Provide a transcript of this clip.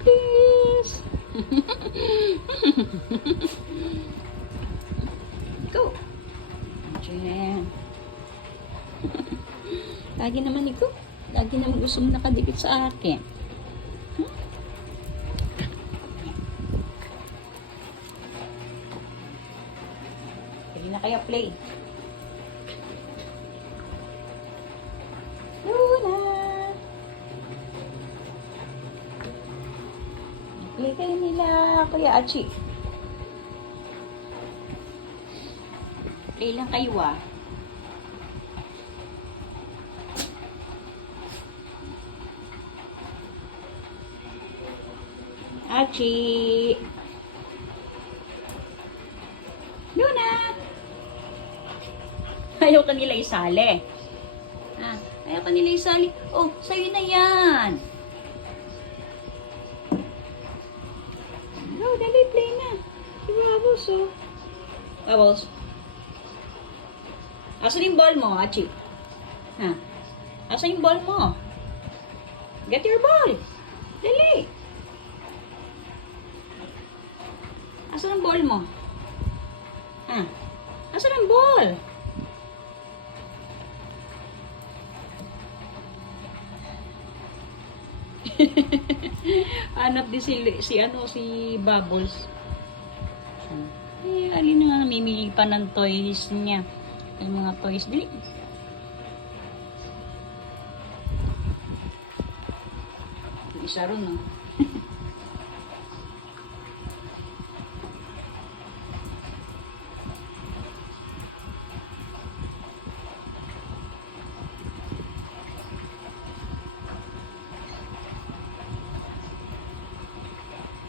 please. Go. Diyan. Lagi naman ikaw. Lagi naman gusto mo nakadikit sa akin. Pwede na kaya play. Luna! Play kayo nila, Kuya Achi. Play lang kayo ah. Achi! Luna! Ayaw ka nila isali. Ah, ayaw ka nila isali. Oh, sa'yo na yan. Oh, dali, play na. Si Bubbles, oh. Bubbles. Asan yung ball mo, Achi? Ha? Asan yung ball mo? Get your ball. Dali. Asan ang ball mo? Ha? Asan ang ball? Hanap din si Bubbles. Eh, alin na nga namimili pa ng toys niya. Yung mga toys. Dili. Isa ron, no?